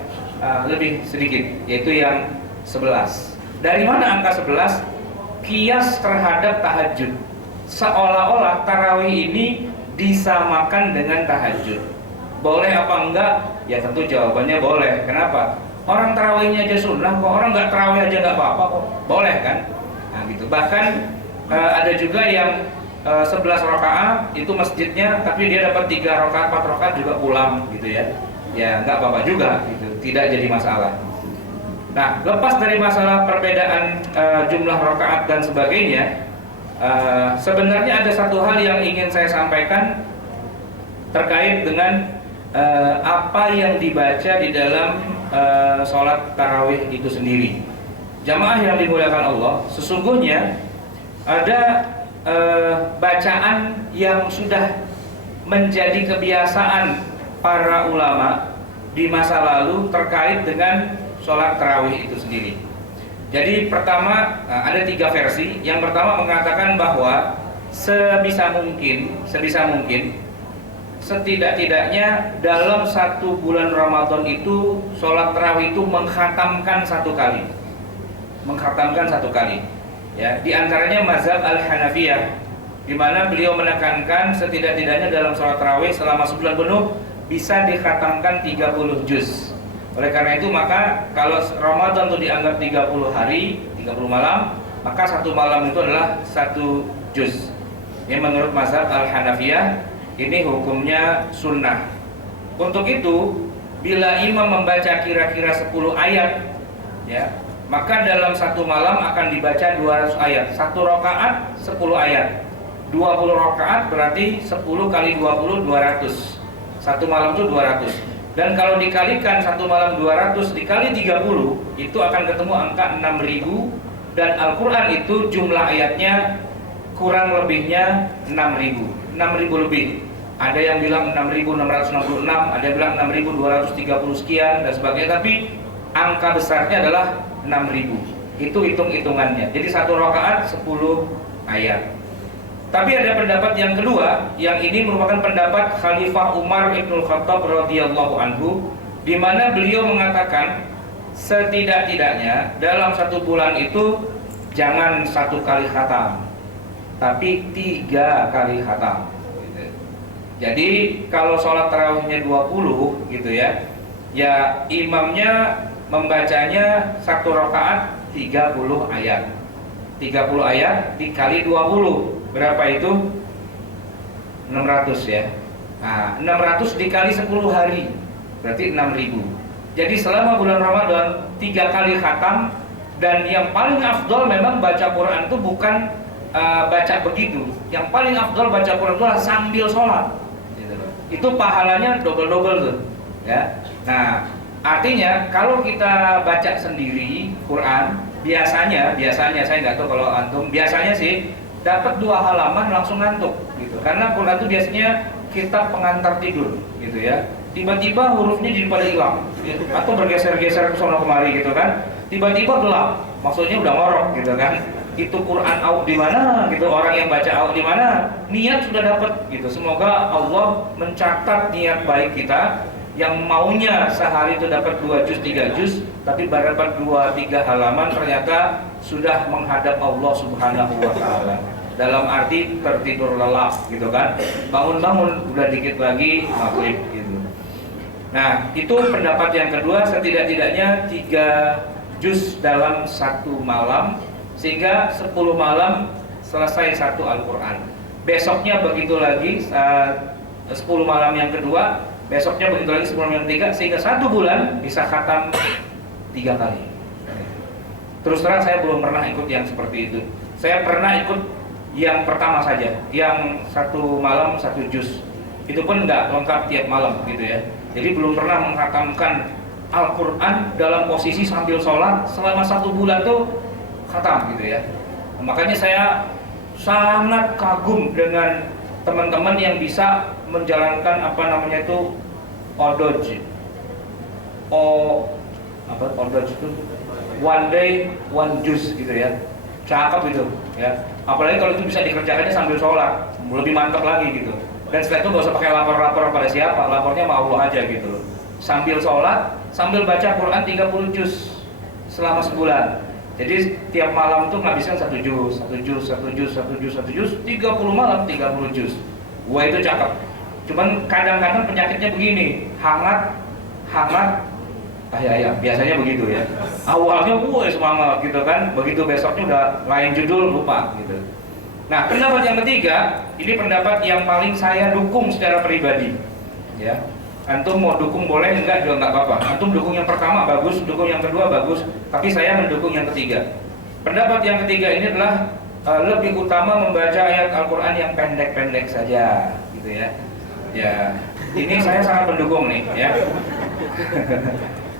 lebih sedikit, yaitu yang 11. Dari mana angka 11? Kias terhadap tahajud. Seolah-olah tarawih ini disamakan dengan tahajud. Boleh apa enggak? Ya tentu jawabannya boleh. Kenapa? Orang tarawihnya aja sunnah, kok orang nggak tarawih aja nggak apa-apa kok? Boleh kan? Nah gitu. Bahkan ada juga yang 11 rakaat itu masjidnya, tapi dia dapat 3 rakaat, 4 rakaat juga pulang gitu ya. Ya nggak apa-apa juga gitu. Tidak jadi masalah. Nah, lepas dari masalah perbedaan jumlah rakaat dan sebagainya, sebenarnya ada satu hal yang ingin saya sampaikan terkait dengan apa yang dibaca di dalam sholat tarawih itu sendiri. Jamaah yang dimuliakan Allah, sesungguhnya ada bacaan yang sudah menjadi kebiasaan para ulama di masa lalu terkait dengan sholat tarawih itu sendiri. Jadi pertama ada 3 versi. Yang pertama mengatakan bahwa sebisa mungkin setidak-tidaknya dalam 1 bulan Ramadan itu sholat tarawih itu mengkhatamkan 1 kali. Ya, di antaranya mazhab Al-Hanafiyah, di mana beliau menekankan setidak-tidaknya dalam sholat tarawih selama sebulan penuh bisa dikhatamkan 30 juz. Oleh karena itu maka kalau Ramadan itu dianggap 30 hari, 30 malam, maka 1 malam itu adalah 1 juz. Ini menurut mazhab Al-Hanafiyah, ini hukumnya sunnah. Untuk itu, bila imam membaca kira-kira 10 ayat, ya, maka dalam 1 malam akan dibaca 200 ayat. 1 rakaat 10 ayat. 20 rakaat berarti 10 kali 20 200. 1 malam itu 200. Dan kalau dikalikan 1 malam 200 dikali 30, itu akan ketemu angka 6.000. Dan Al-Quran itu jumlah ayatnya kurang lebihnya 6.000 lebih. Ada yang bilang 6.666, ada yang bilang 6.230 sekian dan sebagainya. Tapi angka besarnya adalah 6.000. Itu hitung-hitungannya. Jadi 1 rakaat 10 ayat. Tapi ada pendapat yang kedua, yang ini merupakan pendapat Khalifah Umar Ibnul Khattab radhiyallahu anhu, di mana beliau mengatakan setidak-tidaknya dalam 1 bulan itu jangan 1 kali khatam, tapi 3 kali khatam. Jadi kalau sholat tarawihnya 20 gitu ya, ya imamnya membacanya 1 rakaat 30 ayat. 30 ayat dikali 20 berapa itu? 600 ya. Nah, 600 dikali 10 hari berarti 6.000. Jadi selama bulan Ramadan 3 kali khatam. Dan yang paling afdol memang baca Quran itu bukan baca begitu. Yang paling afdol baca Quran itu adalah sambil sholat gitu. Itu pahalanya double-double tuh ya. Nah, artinya kalau kita baca sendiri Quran, biasanya saya nggak tahu kalau antum, biasanya sih dapat 2 halaman langsung ngantuk gitu. Karena Quran itu biasanya kitab pengantar tidur gitu ya. Tiba-tiba hurufnya jadi pada hilang gitu. Atau bergeser-geser ke sono kemari gitu kan. Tiba-tiba gelap, maksudnya udah ngorok gitu kan. Itu Quran out di mana gitu, orang yang baca out di mana, niat sudah dapat gitu. Semoga Allah mencatat niat baik kita yang maunya sehari itu dapat 2 juz 3 juz, tapi baru dapat 2-3 halaman ternyata sudah menghadap Allah Subhanahu wa taala. Dalam arti tertidur lelap gitu kan. Bangun-bangun udah dikit lagi maghrib gitu. Nah, itu pendapat yang kedua, setidak-tidaknya 3 juz dalam satu malam, sehingga 10 malam selesai satu Al-Quran. Besoknya begitu lagi, 10 malam yang kedua, besoknya begitu lagi 10 malam yang ketiga, sehingga 1 bulan bisa khatam 3 kali. Terus terang saya belum pernah ikut yang seperti itu. Saya pernah ikut yang pertama saja, yang 1 malam 1 juz. Itu pun enggak lengkap tiap malam gitu ya. Jadi belum pernah menghatamkan Al-Quran dalam posisi sambil sholat selama 1 bulan tuh khatam gitu ya. Makanya saya sangat kagum dengan teman-teman yang bisa menjalankan odoj. Odoj itu one day one juz gitu ya. Cakep gitu ya. Apalagi kalau itu bisa dikerjakannya sambil sholat, lebih mantap lagi gitu. Dan setelah itu nggak usah pakai lapor-lapor pada siapa, lapornya sama Allah aja gitu loh. Sambil sholat, sambil baca Quran 30 juz selama sebulan. Jadi tiap malam tuh ngabisin 1 juz, 1 juz, 1 juz, 1 juz, 1 juz, 30 malam 30 juz. Wah itu cakep. Cuman kadang-kadang penyakitnya begini, hangat, ayam, biasanya begitu ya. Awalnya semangat gitu kan, begitu besoknya udah lain judul lupa gitu. Nah, pendapat yang ketiga, ini pendapat yang paling saya dukung secara pribadi. Ya, antum mau dukung boleh, enggak juga enggak apa-apa. Antum dukung yang pertama bagus, dukung yang kedua bagus, tapi saya mendukung yang ketiga. Pendapat yang ketiga ini adalah lebih utama membaca ayat Al-Quran yang pendek-pendek saja, gitu ya. Ya, ini saya sangat mendukung nih, ya.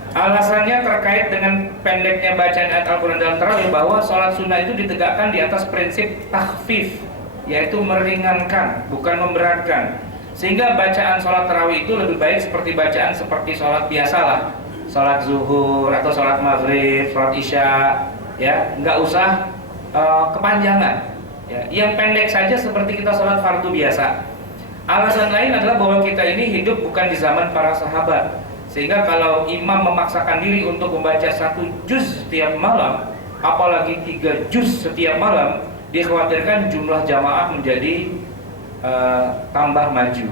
Alasannya terkait dengan pendeknya bacaan ayat Al-Quran dalam tarawih, bahwa sholat sunnah itu ditegakkan di atas prinsip takhfif, yaitu meringankan, bukan memberatkan. Sehingga bacaan sholat tarawih itu lebih baik seperti bacaan seperti sholat biasa lah, sholat zuhur atau sholat maghrib, sholat isya, ya, nggak usah kepanjangan. Ya, yang pendek saja seperti kita sholat fardu biasa. Alasan lain adalah bahwa kita ini hidup bukan di zaman para sahabat. Sehingga kalau imam memaksakan diri untuk membaca 1 juz setiap malam, apalagi 3 juz setiap malam, dikhawatirkan jumlah jamaah menjadi tambah maju.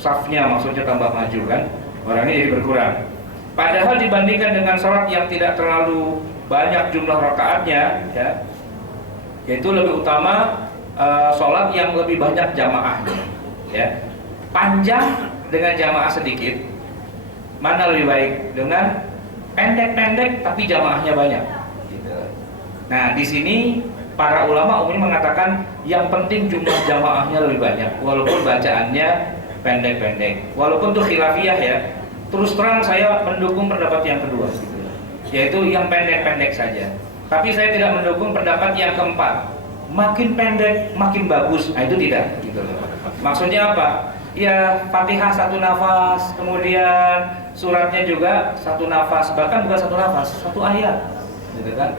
Safnya maksudnya tambah maju kan, orangnya jadi berkurang. Padahal dibandingkan dengan sholat yang tidak terlalu banyak jumlah rakaatnya, ya, yaitu lebih utama sholat yang lebih banyak jamaahnya, ya. Panjang dengan jamaah sedikit, mana lebih baik? Dengan pendek-pendek tapi jamaahnya banyak gitu. Nah, di sini para ulama umumnya mengatakan yang penting jumlah jamaahnya lebih banyak, walaupun bacaannya pendek-pendek. Walaupun itu khilafiyah ya. Terus terang saya mendukung pendapat yang kedua gitu, yaitu yang pendek-pendek saja. Tapi saya tidak mendukung pendapat yang keempat, makin pendek makin bagus. Nah, itu tidak gitu loh. Maksudnya apa? Ya, Fatihah 1 nafas, kemudian suratnya juga 1 nafas, bahkan bukan 1 nafas, 1 ayat, gitu kan?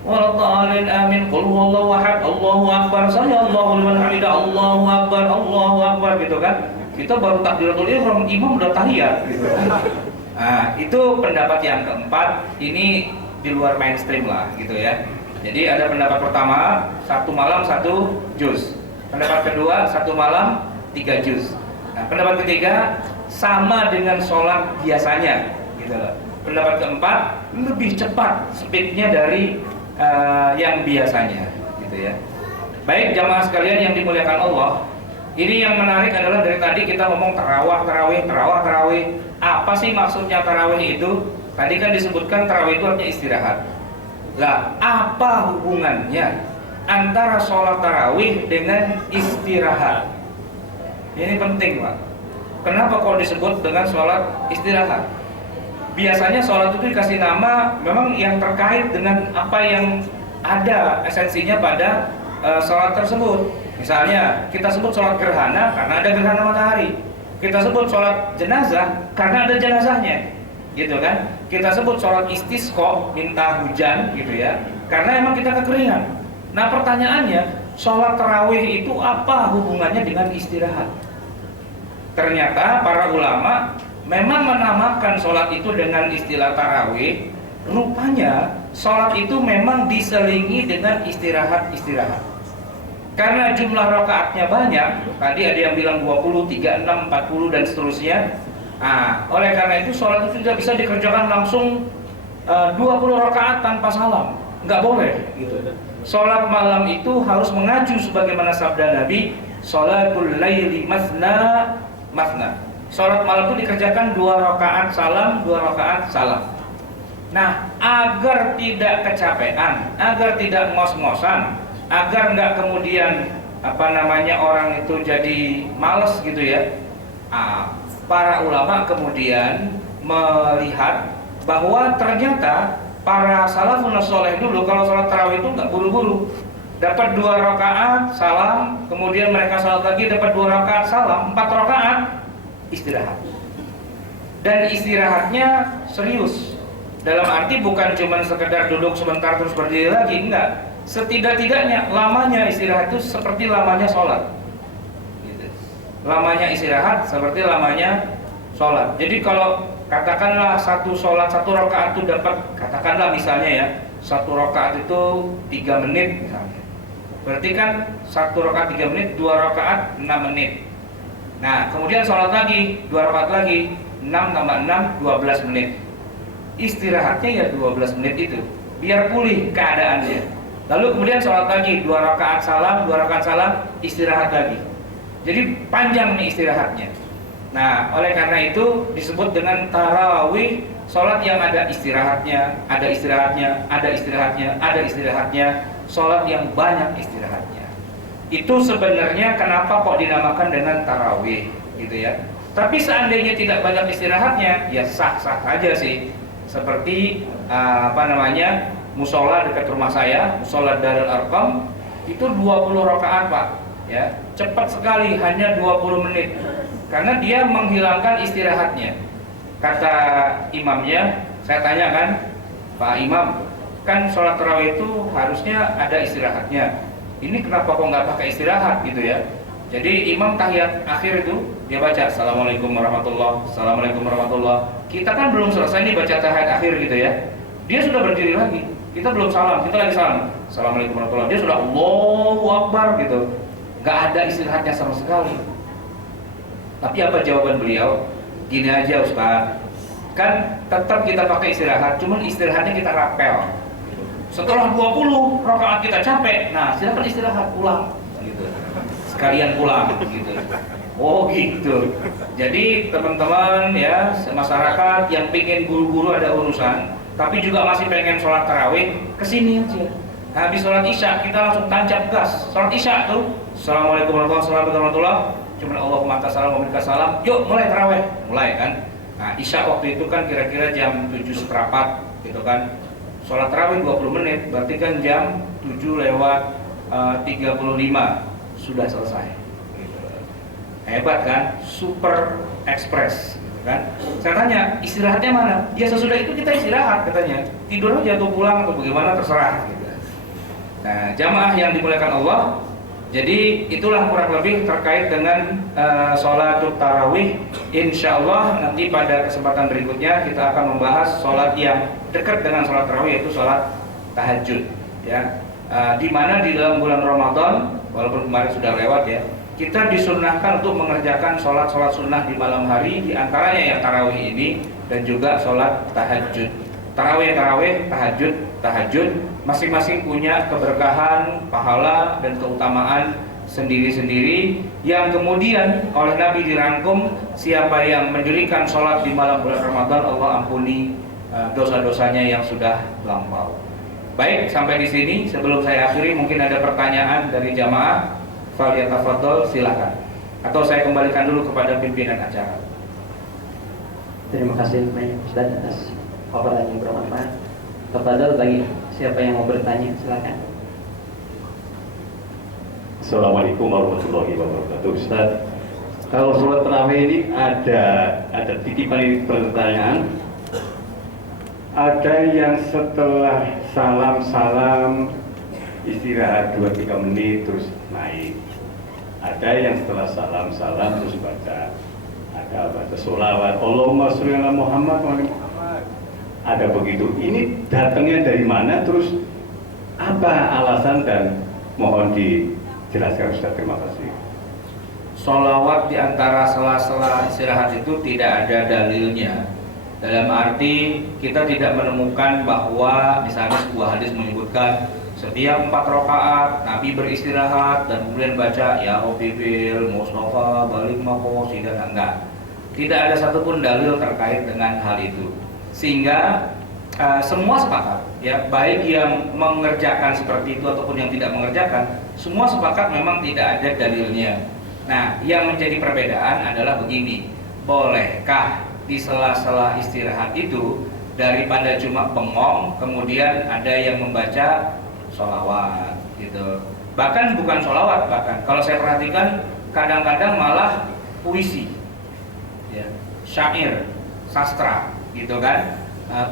Walladhdallin amin, qul huwallahu ahad, Allahu akbar, sami Allahu liman hamidah, Allahu akbar, gitu kan? Kita baru takbiratul ihram, imam udah tahiyat, gitu kan? Nah, itu pendapat yang keempat, ini di luar mainstream lah, gitu ya. Jadi ada pendapat pertama, 1 malam 1 juz. Pendapat kedua, 1 malam 3 juz. Nah, pendapat ketiga sama dengan sholat biasanya, gitu loh. Pendapat keempat lebih cepat speednya dari yang biasanya, gitu ya. Baik jamaah sekalian yang dimuliakan Allah, ini yang menarik adalah dari tadi kita ngomong tarawih. Apa sih maksudnya tarawih itu? Tadi kan disebutkan tarawih itu artinya istirahat. Lah, apa hubungannya antara sholat tarawih dengan istirahat? Ini penting, Pak. Kenapa kok disebut dengan sholat istirahat? Biasanya sholat itu dikasih nama memang yang terkait dengan apa yang ada esensinya pada sholat tersebut. Misalnya kita sebut sholat gerhana karena ada gerhana matahari. Kita sebut sholat jenazah karena ada jenazahnya, gitu kan? Kita sebut sholat istisqa, minta hujan, gitu ya, karena emang kita kekeringan. Nah, pertanyaannya, sholat tarawih itu apa hubungannya dengan istirahat? Ternyata para ulama memang menamakan sholat itu dengan istilah tarawih. Rupanya sholat itu memang diselingi dengan istirahat-istirahat. Karena jumlah rakaatnya banyak, tadi ada yang bilang 20, 36, 40 dan seterusnya. Nah, oleh karena itu sholat itu tidak bisa dikerjakan langsung 20 rakaat tanpa salam, nggak boleh gitu. Sholat malam itu harus mengacu sebagaimana sabda Nabi, sholatul laili masna masna. Sholat malam itu dikerjakan 2 rakaat salam, 2 rakaat salam. Nah, agar tidak kecapean, agar tidak ngos-ngosan, agar nggak kemudian orang itu jadi males gitu ya. Para ulama kemudian melihat bahwa ternyata para salafun soleh dulu kalau sholat tarawih itu nggak buru-buru, dapat 2 rakaat salam, kemudian mereka sholat lagi dapat 2 rakaat salam, 4 rakaat istirahat. Dan istirahatnya serius, dalam arti bukan cuma sekedar duduk sebentar terus berdiri lagi, enggak. Setidak-tidaknya lamanya istirahat itu seperti lamanya sholat gitu. Lamanya istirahat seperti lamanya sholat. Jadi kalau katakanlah satu sholat 1 rakaat itu dapat, katakanlah misalnya ya, 1 rakaat itu 3 menit misalnya. Berarti kan 1 rakaat 3 menit, 2 rakaat 6 menit. Nah, kemudian sholat lagi, 2 rakaat lagi, 6 tambah 6, 12 menit. Istirahatnya ya 12 menit itu, biar pulih keadaannya. Lalu kemudian sholat lagi, 2 rakaat salam, 2 rakaat salam, istirahat lagi. Jadi panjang nih istirahatnya. Nah, oleh karena itu disebut dengan tarawih, sholat yang ada istirahatnya, ada istirahatnya, ada istirahatnya, ada istirahatnya, sholat yang banyak istirahatnya. Itu sebenarnya kenapa kok dinamakan dengan tarawih, gitu ya. Tapi seandainya tidak banyak istirahatnya, ya sah-sah aja sih. Seperti musola dekat rumah saya, musola Darul Arqam, itu 20 rakaat Pak, ya, cepat sekali, hanya 20 menit. Karena dia menghilangkan istirahatnya. Kata imamnya, saya tanya kan, Pak Imam, kan sholat tarawih itu harusnya ada istirahatnya. Ini kenapa kok nggak pakai istirahat gitu ya? Jadi imam tahiyat akhir itu dia baca Assalamualaikum warahmatullahi, Assalamualaikum warahmatullahi. Kita kan belum selesai nih baca tahiyat akhir gitu ya. Dia sudah berdiri lagi. Kita belum salam, kita lagi salam. Assalamualaikum warahmatullahi. Dia sudah Allahu Akbar gitu. Nggak ada istirahatnya sama sekali. Tapi apa jawaban beliau? Gini aja Ustaz, kan tetap kita pakai istirahat, cuman istirahatnya kita rapel. Setelah 20 rakaat kita capek, nah silakan istirahat, pulang gitu. Sekalian pulang gitu. Oh gitu. Jadi teman-teman ya, masyarakat yang pengen buru-buru ada urusan, tapi juga masih pengen sholat tarawih, kesini aja. Habis sholat isya kita langsung tancap gas. Sholat isya tuh, Assalamualaikum warahmatullahi wabarakatuh. Cuman Allahumma salam wa salam. Yuk mulai tarawih, mulai kan. Nah isya waktu itu kan kira-kira jam 7:15 gitu kan. Sholat tarawih 20 menit, berarti kan jam 7:35 sudah selesai. Gitu. Hebat kan, super express gitu kan. Saya tanya istirahatnya mana? Ya sesudah itu kita istirahat katanya. Tidur aja atau pulang atau bagaimana terserah. Gitu. Nah jamaah yang dimuliakan Allah. Jadi itulah kurang lebih terkait dengan sholatul tarawih. Insya Allah nanti pada kesempatan berikutnya kita akan membahas sholat yang dekat dengan sholat tarawih, yaitu sholat tahajud. Ya, di mana di dalam bulan Ramadan, walaupun kemarin sudah lewat ya, kita disunnahkan untuk mengerjakan sholat-sholat sunnah di malam hari, di antaranya yang tarawih ini dan juga sholat tahajud. Tarawih, tahajud, masing-masing punya keberkahan, pahala dan keutamaan sendiri-sendiri yang kemudian oleh Nabi dirangkum, siapa yang mendirikan sholat di malam bulan Ramadan, Allah ampuni dosa-dosanya yang sudah lampau. Baik, sampai di sini. Sebelum saya akhiri, mungkin ada pertanyaan dari jamaah. Falyatafadhol, silakan. Atau saya kembalikan dulu kepada pimpinan acara. Terima kasih banyak Ustaz atas paparan yang bermanfaat. Tafadhol bagi siapa yang mau bertanya, silakan. Assalamualaikum warahmatullahi wabarakatuh. Ustaz, kalau sholat tarawih ini ada titipan ini pertanyaan. Ada yang setelah salam istirahat 2-3 menit terus naik. Ada yang setelah salam terus baca sholawat Allahumma sholli ala Muhammad wa ali Muhammad. Ada begitu. Ini datangnya dari mana? Terus apa alasan dan mohon dijelaskan Ustaz. Terima kasih. Sholawat di antara sela-sela istirahat itu tidak ada dalilnya Dalam arti kita tidak menemukan bahwa misalnya sebuah hadis menyebutkan setiap 4 rakaat Nabi beristirahat dan kemudian baca ya Hobibil, Mustafa, Balik Makosi dan enggak. Tidak ada satupun dalil terkait dengan hal itu. Sehingga semua sepakat, ya baik yang mengerjakan seperti itu ataupun yang tidak mengerjakan, semua sepakat memang tidak ada dalilnya. Nah, yang menjadi perbedaan adalah begini, bolehkah di sela-sela istirahat itu daripada cuma bengong kemudian ada yang membaca sholawat gitu. Bahkan bukan sholawat, bahkan kalau saya perhatikan kadang-kadang malah puisi, ya, syair, sastra gitu kan,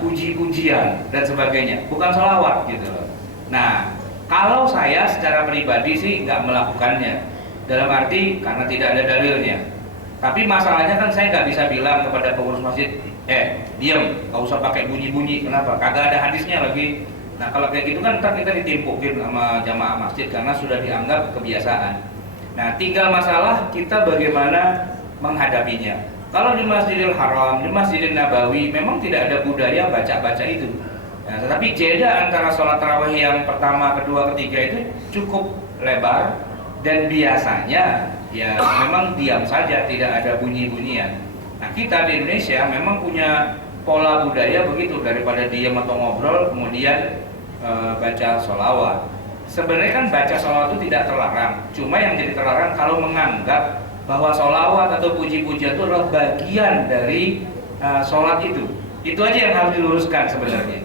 puji-pujian dan sebagainya, bukan sholawat gitu loh. Nah, kalau saya secara pribadi sih nggak melakukannya, dalam arti karena tidak ada dalilnya. Tapi masalahnya kan saya nggak bisa bilang kepada pengurus masjid, diam, nggak usah pakai bunyi-bunyi. Kenapa? Kagak ada hadisnya lagi. Nah kalau kayak gitu kan ntar kita ditimpukin sama jamaah masjid karena sudah dianggap kebiasaan. Nah tinggal masalah kita bagaimana menghadapinya. Kalau di Masjidil Haram, di Masjidil Nabawi memang tidak ada budaya baca-baca itu. Nah, tetapi jeda antara sholat tarawih yang pertama, kedua, ketiga itu cukup lebar dan biasanya ya memang diam saja, tidak ada bunyi-bunyian. Nah kita di Indonesia memang punya pola budaya begitu, daripada diam atau ngobrol kemudian baca sholawat. Sebenarnya kan baca sholawat itu tidak terlarang, cuma yang jadi terlarang kalau menganggap bahwa sholawat atau puji-pujian itu adalah bagian dari sholat itu. Itu aja yang harus diluruskan sebenarnya.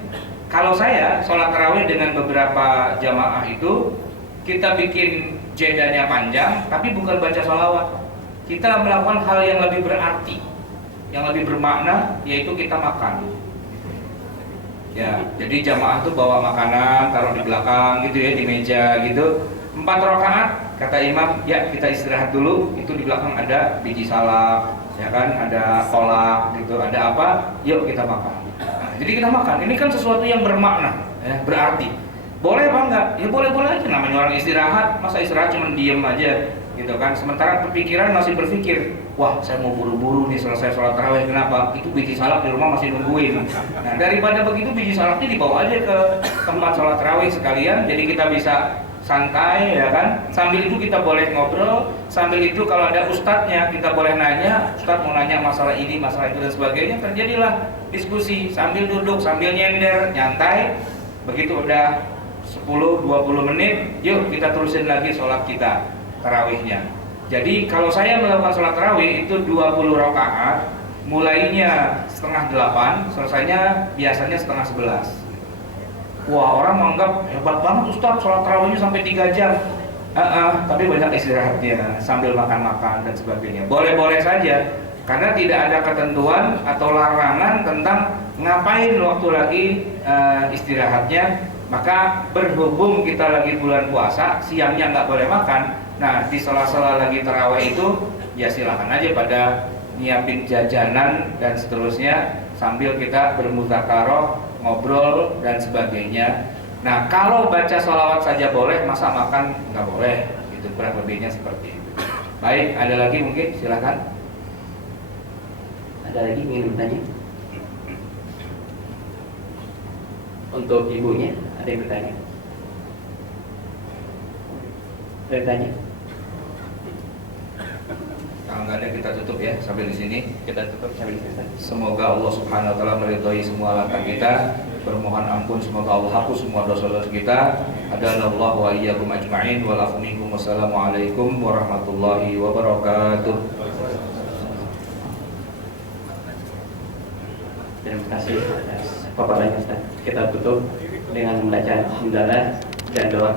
Kalau saya sholat tarawih dengan beberapa jamaah itu kita bikin jedanya panjang, tapi bukan baca sholawat. Kita melakukan hal yang lebih berarti, yang lebih bermakna, yaitu kita makan. Ya, jadi jamaah tuh bawa makanan, taruh di belakang gitu ya, di meja gitu. 4 rakaat, kata imam, ya kita istirahat dulu. Itu di belakang ada biji salak, ya kan, ada kolak gitu, ada apa? Yuk kita makan. Nah, jadi kita makan. Ini kan sesuatu yang bermakna, ya, berarti. Boleh apa enggak? Ya boleh-boleh aja, namanya orang istirahat. Masa istirahat cuma diem aja gitu kan. Sementara pikiran masih berpikir, wah saya mau buru-buru nih selesai sholat tarawih. Kenapa? Itu biji salak di rumah masih nungguin. Nah daripada begitu biji salaknya dibawa aja ke tempat sholat tarawih sekalian. Jadi kita bisa santai ya kan. Sambil itu kita boleh ngobrol. Sambil itu kalau ada ustadznya kita boleh nanya. Ustadz mau nanya masalah ini, masalah itu dan sebagainya. Terjadilah diskusi sambil duduk, sambil nyender, nyantai. Begitu udah 10-20 menit, yuk kita terusin lagi sholat kita tarawihnya. Jadi kalau saya melakukan sholat tarawih itu 20 rakaat, mulainya 7:30, selesainya biasanya 10:30. Wah orang menganggap hebat banget Ustadz, sholat tarawihnya sampai 3 jam. Tapi banyak istirahatnya sambil makan-makan dan sebagainya. Boleh-boleh saja, karena tidak ada ketentuan atau larangan tentang ngapain waktu lagi istirahatnya. Maka berhubung kita lagi bulan puasa, siangnya nggak boleh makan. Nah di sela-sela lagi tarawih itu, ya silakan aja pada nyiapin jajanan dan seterusnya sambil kita bermudzakarah, ngobrol dan sebagainya. Nah kalau baca sholawat saja boleh, masa makan nggak boleh? Itu kurang lebihnya seperti itu. Baik, ada lagi mungkin silakan. Ada lagi ingin bertanya? Untuk ibunya ada yang bertanya? Bertanya? Kalau nggak ada kita tutup ya sampai di sini. Kita tutup sampai di sini. Semoga Allah Subhanahu Wa Taala meridhai semua langkah kita. Bermohon ampun, semoga Allah hapus semua dosa-dosa kita. Adanallah wa iyyakum ajma'in wa lafu minkum. Wassalamualaikum warahmatullahi wabarakatuh. Terima kasih atas paparannya Ustaz. Kita tutup dengan membaca hamdalah dan doa.